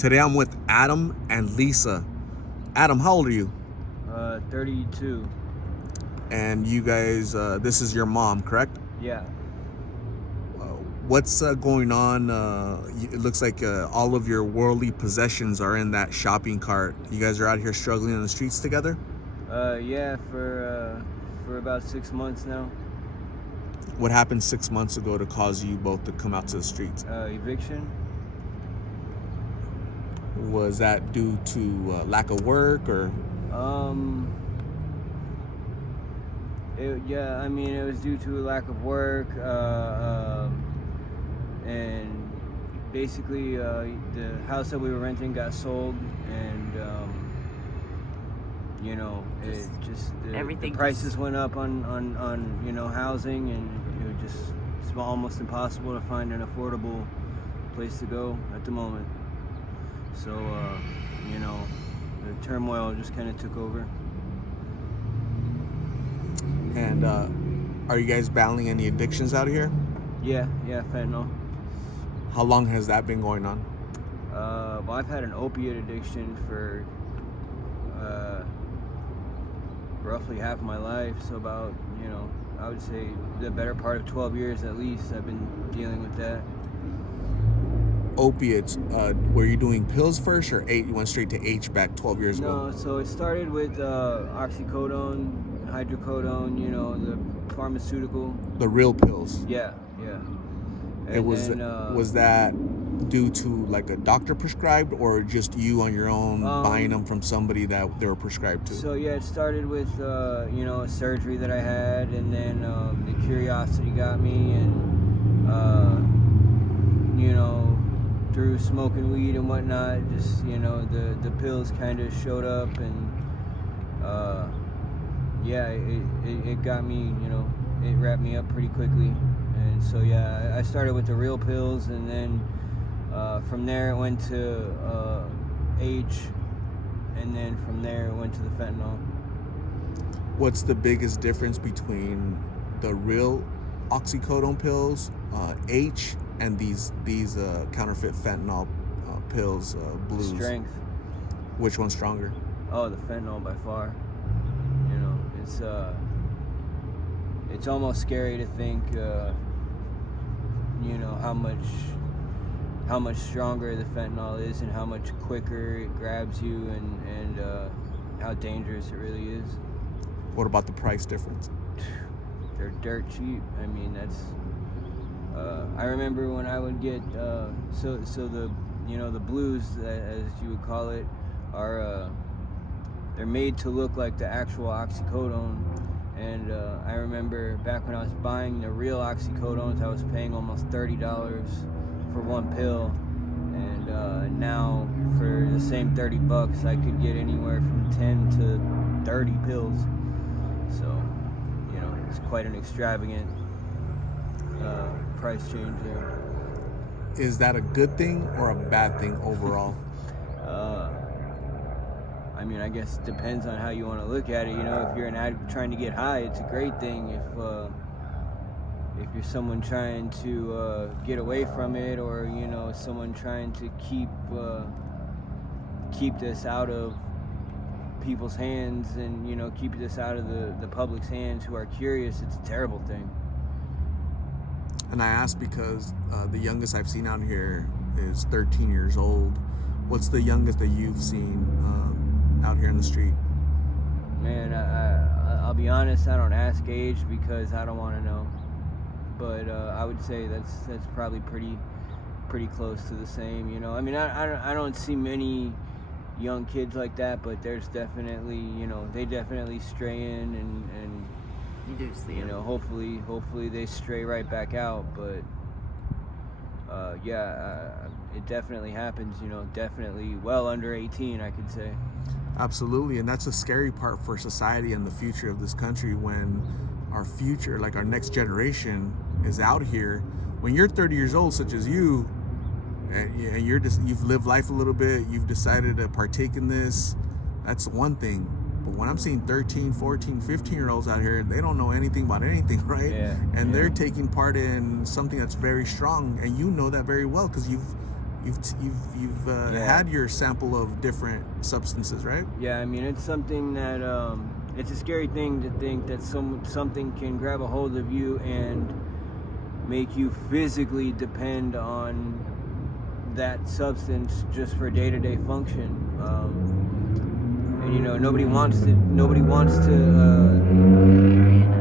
Today I'm with Adam and Lisa. Adam, how old are you? 32. And you guys, this is your mom, correct? Yeah. What's going on? It looks like all of your worldly possessions are in that shopping cart. You guys are out here struggling in the streets together? Yeah, for about 6 months now. What happened 6 months ago to cause you both to come out to the streets? Eviction. Was that due to lack of work or? I mean, it was due to a lack of work, and basically the house that we were renting got sold, and the prices went up on housing, and it was just almost impossible to find an affordable place to go at the moment. So the turmoil just kind of took over. And are you guys battling any addictions out here? Yeah, fentanyl. How long has that been going on? Well, I've had an opiate addiction for roughly half my life, so about, I would say the better part of 12 years at least I've been dealing with that. Opiates, were you doing pills first or you went straight to H back 12 years ago? No, so it started with oxycodone, hydrocodone, the pharmaceutical. The real pills? Yeah. Was that due to like a doctor prescribed or just you on your own buying them from somebody that they were prescribed to? So yeah, it started with a surgery that I had, and then the curiosity got me, and through smoking weed and whatnot, just the pills kind of showed up, and it got me, it wrapped me up pretty quickly. And so yeah, I started with the real pills, and then from there it went to H, and then from there it went to the fentanyl. What's the biggest difference between the real oxycodone pills, H, and these counterfeit fentanyl pills, blues? Strength. Which one's stronger? Oh, the fentanyl by far. It's almost scary to think, how much stronger the fentanyl is, and how much quicker it grabs you, and how dangerous it really is. What about the price difference? They're dirt cheap. I mean, that's. I remember when I would get so the blues, as you would call it, are they're made to look like the actual oxycodone. And I remember back when I was buying the real oxycodones, I was paying almost $30 for one pill, and now for the same $30, I could get anywhere from 10 to 30 pills. So, it's quite an extravagant price change there. Is that a good thing or a bad thing overall? I mean, I guess it depends on how you want to look at it. If you're an addict trying to get high, it's a great thing. If you're someone trying to get away from it, or someone trying to keep this out of people's hands, and keep this out of the public's hands who are curious, it's a terrible thing. And I ask because the youngest I've seen out here is 13 years old. What's the youngest that you've seen out here in the street? Man, I'll be honest, I don't ask age because I don't want to know. But I would say that's probably pretty close to the same. I mean, I don't see many young kids like that, but there's definitely, they definitely stray in, and you do see them. Hopefully they stray right back out. But it definitely happens. Definitely well under 18, I could say. Absolutely, and that's a scary part for society and the future of this country, when our future, like our next generation, is out here. When you're 30 years old, such as you, and you've lived life a little bit, you've decided to partake in this, that's one thing. But when I'm seeing 13, 14, 15-year-olds out here, they don't know anything about anything, right? Yeah, and they're taking part in something that's very strong, and you know that very well because You've Yeah. had your sample of different substances, right? Yeah, I mean, it's something that it's a scary thing to think that something can grab a hold of you and make you physically depend on that substance just for day-to-day function. And you know, nobody wants to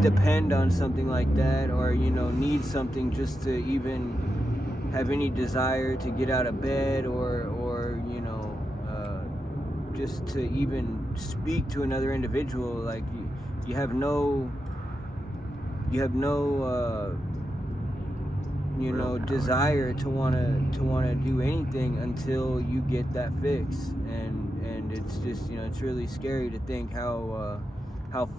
depend on something like that, or you know, need something just to even have any desire to get out of bed, or you know, just to even speak to another individual. Like you have no you know, desire to wanna do anything until you get that fix. And it's just, you know, it's really scary to think how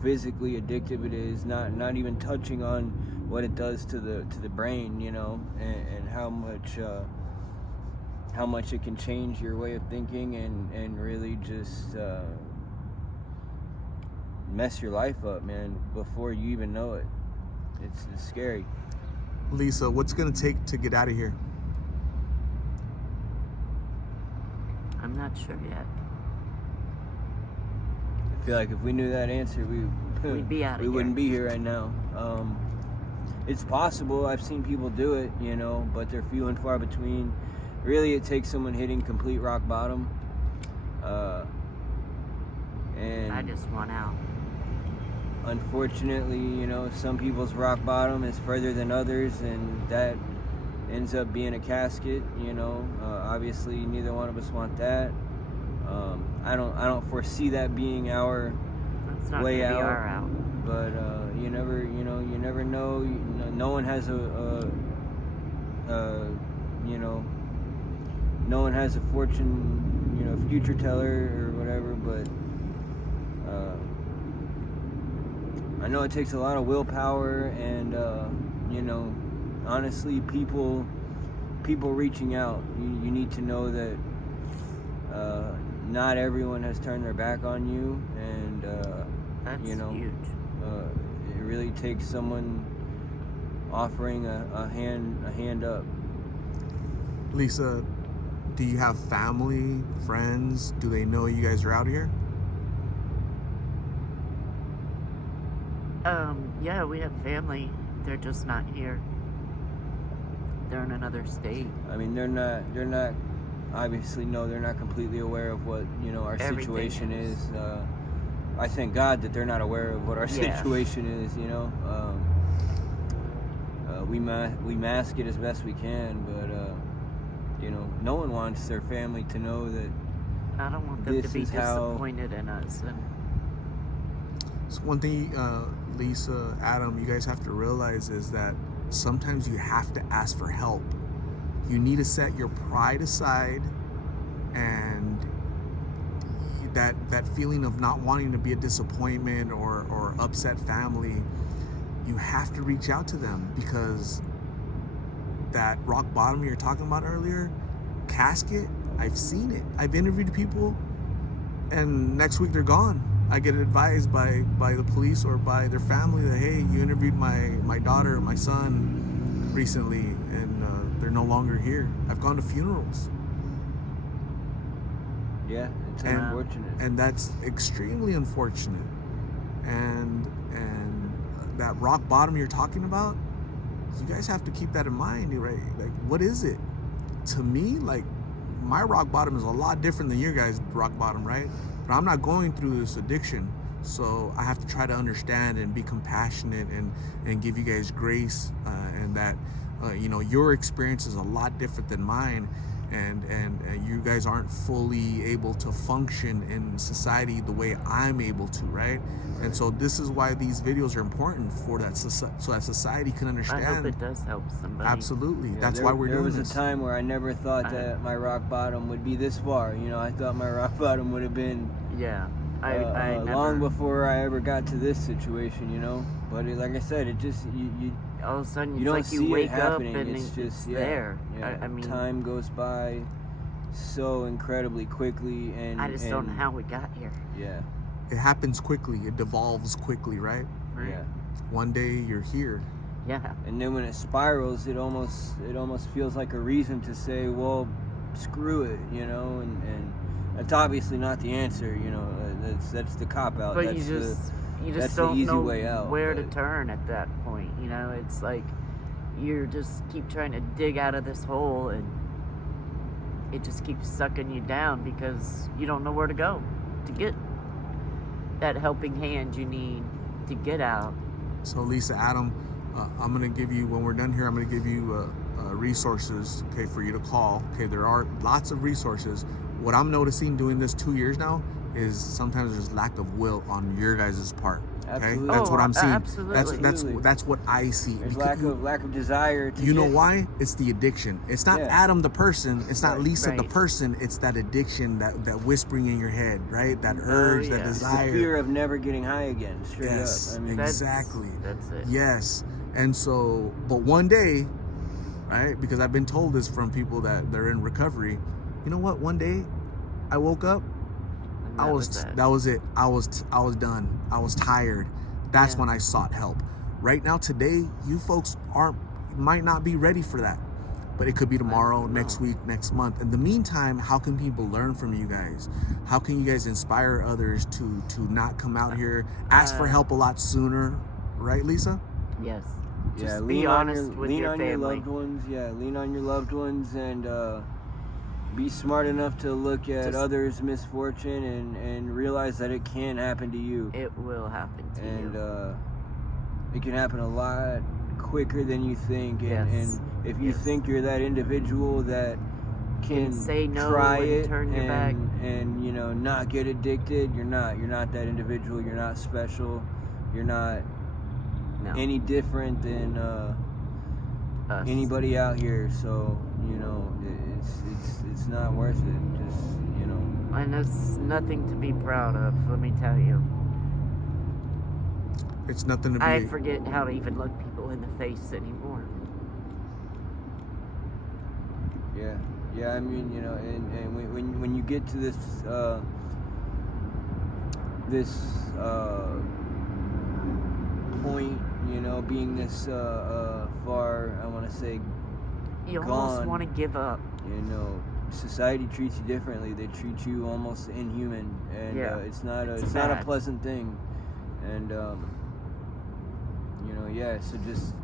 physically addictive it is, not even touching on what it does to the brain, you know, and how much it can change your way of thinking and really just mess your life up, man, before you even know it. It's scary. Lisa, what's gonna take to get out of here? I'm not sure yet. I feel like if we knew that answer, We'd be out of we here. wouldn't be here right now. It's possible. I've seen people do it, you know, but they're few and far between. Really, it takes someone hitting complete rock bottom. And I just want out. unfortunately, you know, some people's rock bottom is further than others, and that ends up being a casket, you know. Obviously, neither one of us want that. I don't foresee that being our That's not way gonna be out. our out. But you never know. No one has no one has a fortune, you know, future teller or whatever. But I know it takes a lot of willpower, and you know, honestly, people reaching out. You need to know that not everyone has turned their back on you, and That's you know, huge. it really takes someone offering a hand up. Lisa, do you have family, friends? Do they know you guys are out here? Yeah, we have family. They're just not here. They're in another state. I mean, they're not obviously, no, they're not completely aware of what, you know, our Everything situation is. is. I thank God that they're not aware of what our Yeah. situation is, you know. We mask it as best we can, but you know, no one wants their family to know that. I don't want them to This be is how- disappointed in us. And So one thing, Lisa, Adam, you guys have to realize is that sometimes you have to ask for help. You need to set your pride aside, and that feeling of not wanting to be a disappointment or upset family, you have to reach out to them, because that rock bottom you're talking about earlier, casket, I've seen it. I've interviewed people, and next week they're gone. I get advised by the police or by their family that, hey, you interviewed my daughter or my son recently, and they're no longer here. I've gone to funerals. Yeah, it's And- unfortunate. And that's extremely unfortunate. And that rock bottom you're talking about, you guys have to keep that in mind, right? Like, what is it? To me, like, my rock bottom is a lot different than your guys' rock bottom, right? But I'm not going through this addiction, so I have to try to understand and be compassionate and give you guys grace, and that you know, your experience is a lot different than mine, and you guys aren't fully able to function in society the way I'm able to, right? And so this is why these videos are important, for that, so that society can I understand. hope it does help somebody. Absolutely. Yeah, That's there, why we're there doing was this. a time where I never thought that my rock bottom would be this far. You know, I thought my rock bottom would have been Yeah. I never, long before I ever got to this situation, you know. But it, like I said, it just you all of a sudden you it's don't like see you wake it up happening. and It's just there. Yeah. I mean, time goes by so incredibly quickly, and I just don't know how we got here. Yeah, It happens quickly. It devolves quickly, right? Right? yeah. One day you're here. Yeah. And then when it spirals, it almost feels like a reason to say, well, screw it, you know, and that's obviously not the answer, you know. That's the cop out. But That's you that's just the don't easy know way out, where to but- turn at that point. You know, it's like you're just keep trying to dig out of this hole, and it just keeps sucking you down because you don't know where to go to get that helping hand you need to get out. So Lisa, Adam, I'm gonna give you, when we're done here, I'm gonna give you resources, okay, for you to call. Okay, there are lots of resources. What I'm noticing doing this 2 years now is sometimes there's lack of will on your guys' part. Okay, Absolutely. that's what I'm seeing. Absolutely. That's what I see. There's Because lack of desire to you know get- why? It's the addiction. It's not Yeah. Adam the person. It's not Right, Lisa the right. person. It's that addiction, that whispering in your head, right? That urge, that yeah. It's the desire. fear of never getting high again. Straight Yes, up. I mean, exactly. That's it. Yes. And so, but one day, right? Because I've been told this from people that they're in recovery. You know what? One day, I woke up. And That was it. I was done. I was tired. That's Yeah. when I sought help. Right now, today, you folks might not be ready for that, but it could be tomorrow, don't next know. week, next month. In the meantime, how can people learn from you guys? How can you guys inspire others to not come out here, ask for help a lot sooner, right, Lisa? Yes. yeah, Just be honest with lean your on family. your loved ones. Yeah, lean on your loved ones, and be smart enough to look at Just- others' misfortune and realize that it can happen to you. It will happen to And you. it can happen a lot quicker than you think. And, Yes. and if you Yes. think you're that individual that can say no try and it turn your back. and you know, not get addicted, you're not that individual. You're not special. You're not No. any different than Us. anybody out here. So you know, it's not worth it. Just, you know. And it's nothing to be proud of, let me tell you. It's nothing to be. I forget how to even look people in the face anymore. Yeah, I mean, you know, and when you get to this point, you know, being this far, I want to say, You almost gone. want to give up. you know, society treats you differently. They treat you almost inhuman, and Yeah. it's not It's not a bad. pleasant thing. And you know, yeah. So just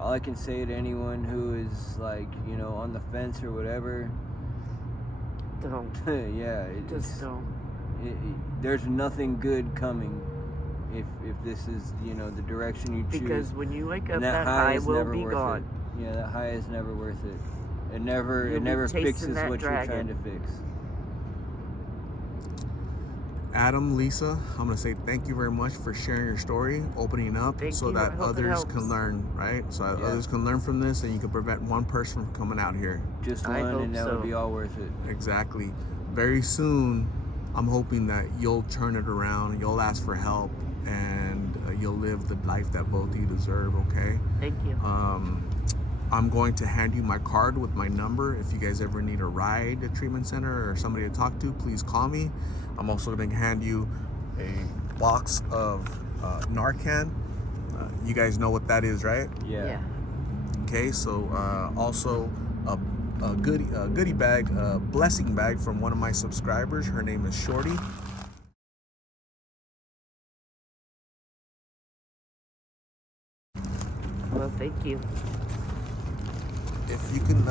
all I can say to anyone who is like, you know, on the fence or whatever, Don't. yeah, Just don't. there's nothing good coming if this is, you know, the direction you choose. Because when you wake up, And that high is will never be worth gone. it. Yeah, that high is never worth it. It never You'll be chasing fixes that what dragon. you're trying to fix. Adam, Lisa, I'm gonna say thank you very much for sharing your story, opening up, Thank so you. I that hope it others can helps. learn, right? So that Yeah. others can learn from this, and you can prevent one person from coming out here. Just I one, hope and that so. would be all worth it. Exactly. Very soon, I'm hoping that you'll turn it around, you'll ask for help, and you'll live the life that both of you deserve, okay? Thank you. I'm going to hand you my card with my number. If you guys ever need a ride at treatment center or somebody to talk to, please call me. I'm also going to hand you a box of Narcan. You guys know what that is, right? Yeah. Okay, so also a goodie bag, a blessing bag from one of my subscribers. Her name is Shorty. Well, thank you. If you can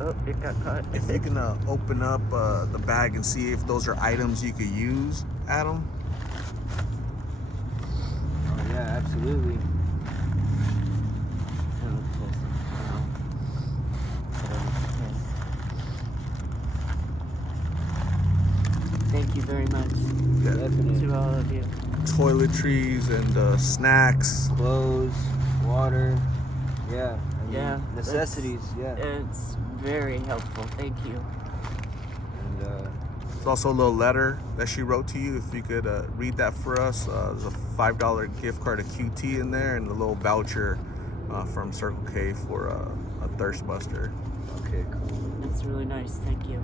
Oh, it got caught. if you can open up the bag and see if those are items you could use, Adam. Oh yeah, absolutely. Thank you very much Yeah. Definitely. to all of you. Toiletries and snacks. Clothes, water. Yeah. I mean, Yeah, necessities. Yeah. It's very helpful. Thank you. And There's also a little letter that she wrote to you. If you could read that for us. There's a $5 gift card to QT in there, and a little voucher from Circle K for a thirst buster. okay, cool. That's really nice. Thank you.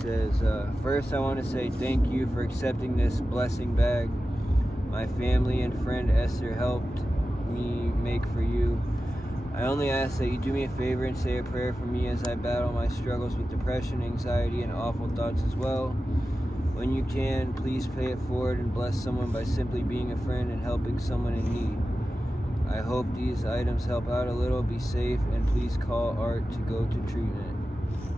It says, first I want to say thank you for accepting this blessing bag. My family and friend Esther helped me make for you. I only ask that you do me a favor and say a prayer for me as I battle my struggles with depression, anxiety, and awful thoughts as well. When you can, please pay it forward and bless someone by simply being a friend and helping someone in need. I hope these items help out a little. Be safe, and please call Art to go to treatment.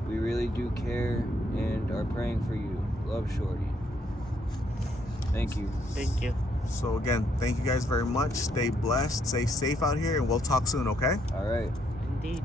We really do care and are praying for you. Love, Shorty. Thank you. Thank you. So again, thank you guys very much. Stay blessed, stay safe out here, and we'll talk soon, okay? All right. Indeed.